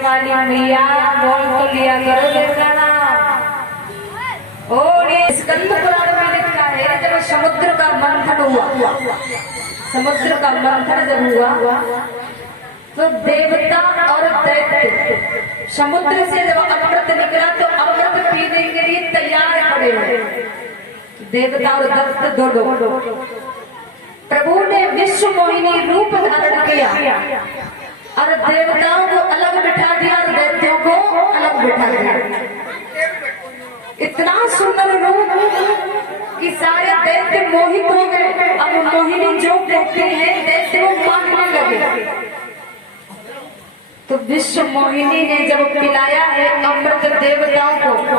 वाली मैया बोल तो लिया करो देखना। और ये स्कंद पुराण में लिखा है जब समुद्र का मंथन हुआ, समुद्र का मंथन जब हुआ तो देवता और दैत्य समुद्र से जब अमृत निकला तो अमृत पीने के लिए तैयार खड़े हुए। देवता और दैत्य दोनों प्रभु ने विश्व मोहिनी रूप धारण किया और देवताओं को अलग बिठा दिया और दैत्यों को अलग बिठा दिया। इतना सुंदर रूप कि सारे दैत्य मोहित हो गए। अब मोहिनी जो कहते हैं दैत्य को मानने लगे। तो विश्व मोहिनी ने जब पिलाया है अमृत देवताओं को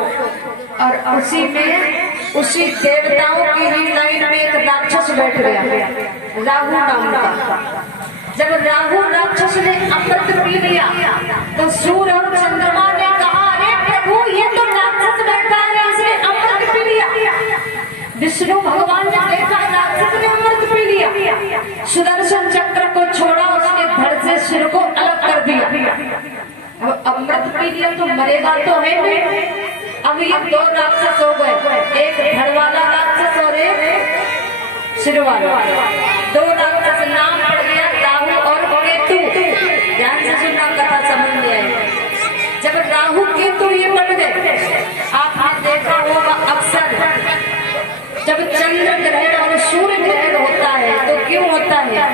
और उसी देवताओं की ही लाइन में एक राक्षस बैठ गया, राहु नाम का। जब राहु राक्षस ने अमृत पी लिया तो सूर्य और चंद्रमा ने कहा, अरे प्रभु ये तो राक्षस बैठा है, इसने अमृत पी लिया। विष्णु भगवान ने देखा राक्षस ने अमृत पी लिया, सुदर्शन चक्र को छोड़ा, उसके धड़ से सिर को अलग कर दिया। अब अमृत पी लिया तो मरेगा तो है नहीं। अब ये दो राक्षस हो गए, एक धड़ वाला राक्षस और एक सिर वाला। दो राक्षस नाम पड़ गया राहु और केतु। ध्यान से सुनना, कथा समझ में आए। जब राहु केतु ये पड़ गए, आपने देखा होगा अक्सर जब चंद्र ग्रहण और सूर्य ग्रहण होता है तो क्यों होता है?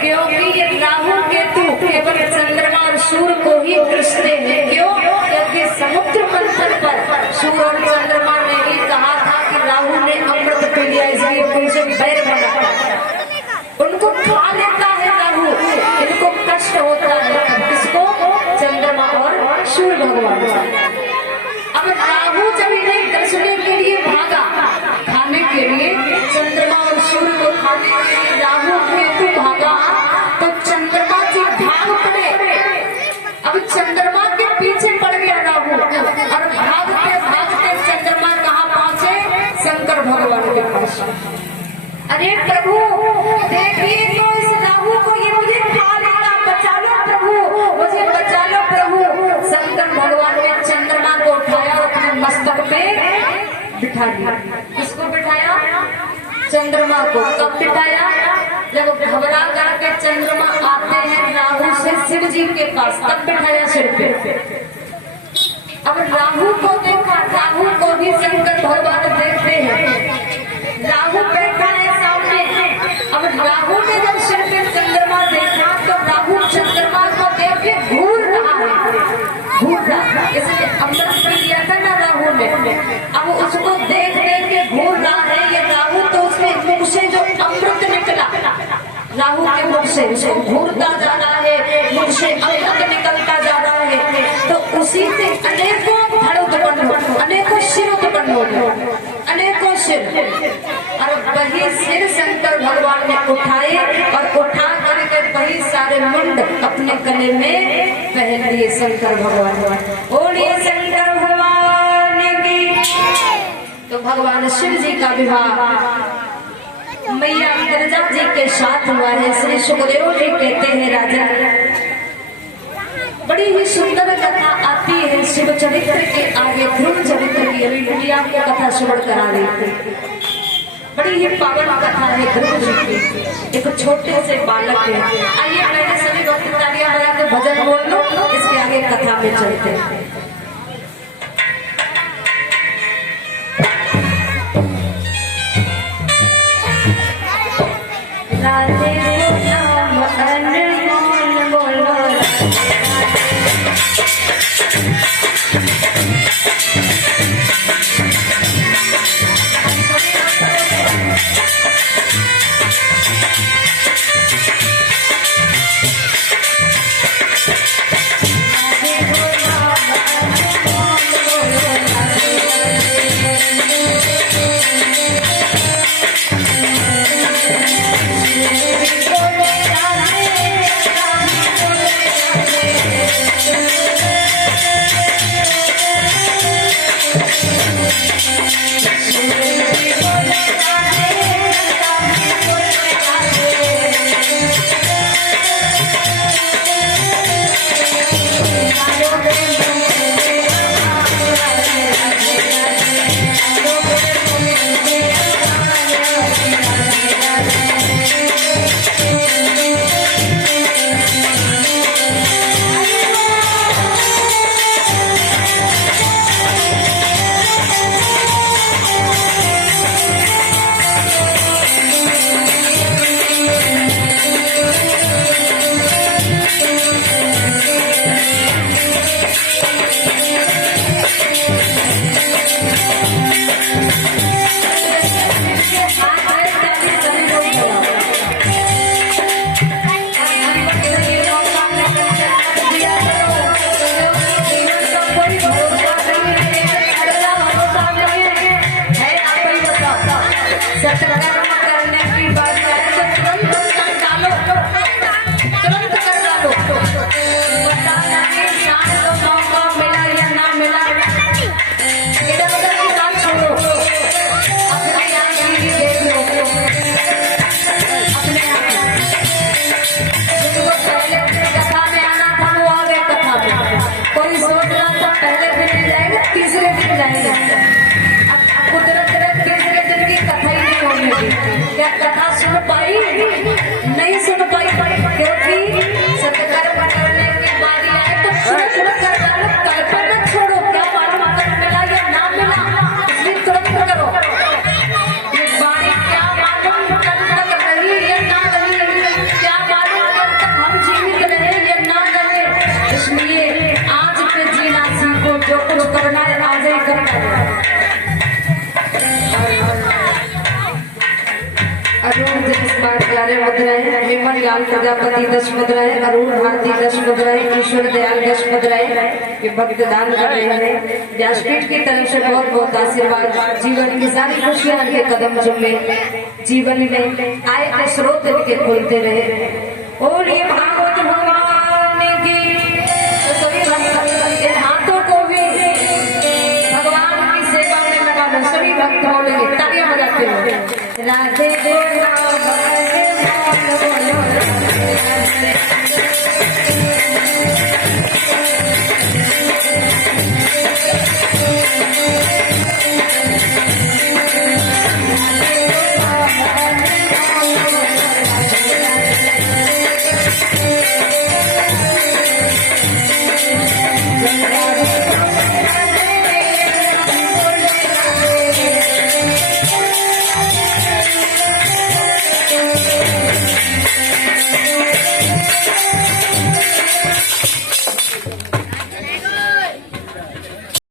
क्योंकि ये राहु केतु केवल चंद्रमा और सूर्य को ही दृष्टते हैं। क्यों? क्योंकि समुद्र मंथन पर सूर्य और चंद्रमा ने ही कहा था कि राहु ने अमृत पी लिया, इसलिए उनसे बैर बना, उनको खा लेता है राहु, इनको कष्ट होता है। किसको? चंद्रमा और सूर्य भगवान। अब राहु जब इन्हें दर्शने के लिए भागा, खाने के लिए, चंद्रमा और सूर्य को खाने के लिए राहु केतु भागा, तो चंद्रमा जी भाग पड़े। अब चंद्रमा के पीछे पड़ गया राहु और भागते भागते चंद्रमा कहाँ पहुंचे? शंकर भगवान के पास। अरे प्रभु देखिए तो इस राहु को ये मुझे खा लेगा, बचा लो प्रभु, मुझे बचा लो बिठा दिया। किसको बिठाया? चंद्रमा को। कब बिठाया? जब घबरा करके चंद्रमा आते हैं राहु से शिव जी के पास, तब बिठाया सिर पे। अब राहु को देखा, राहु को भी शंकर भगवान देखते हैं। राहु बैठा है सामने। अब राहु ने जब सिर पे चंद्रमा देखा तो राहु चंद्रमा को देख के घूर रहा है, घूर रहा। इसलिए अमृत पी लिया था ना राहु ने, अब उसको देख देख के घूर रहा है ये राहु। तो उसके मुख से जो अमृत निकला, राहु के मुख से उसको घूरता जा रहा है, मुख से अमृत निकलता जा रहा है। तो उसी से अनेकों धड़ उत्पन्न हो, अनेकों सिर उत्पन्न हो, अनेकों सिर। और वही सिर शंकर भगवान ने उठाए और उठा करके वही सारे मुंड अपने गले में पहन लिए शंकर भगवान। बोलिए शंकर भगवान की। तो भगवान शिव जी का विवाह मैया गिरिजा जी के साथ हुआ है। श्री सुखदेव जी कहते हैं राजा, बड़ी ही सुंदर कथा आती है शिव चरित्र के आगे, ध्रुव चरित्र की। अभी बिटिया को कथा श्रवण करा रही थी, बड़ी ही पावन कथा है ध्रुव जी की। एक छोटे से बालक है। आइए पहले सभी भक्त तालियां बजा के भजन बोल लो, इसके आगे कथा में चलते हैं। राधे नाम अनमोल बोलो, नहीं सुन पाई, क्योंकि सत्कर्म करने की बारी आए तो तुरंत कर डालो, कल्पना छोड़ो। क्या मालूम अगर मिला या ना मिला, इसलिए तुरंत करो। ये बारी क्या मालूम कल तक रही या ना रही, क्या मालूम कल तक हम जीवित रहे या ना रहे। इसलिए आज पे जीना सीखो, जो कुछ करना है आज ही करना है। अरुण प्यारे मुद्राएं, हेमन लाल प्रजापति 10 मुद्राएं, अरुण भारती 10 मुद्राएं, ईश्वर दयाल 10 मुद्राएं ये भक्त दान कर रहे हैं। व्यासपीठ की तरफ से बहुत बहुत आशीर्वाद। जीवन की सारी खुशियां के कदम चुमे, जीवन में आए के स्रोत के खोलते रहे। और ये भागवत भगवान की सभी भक्त इन हाथों को भी भगवान की सेवा में लगा दो। सभी भक्त बोलेंगे, तालियां बजाते हुए राधे बोलो, राधे बोलो, राधे।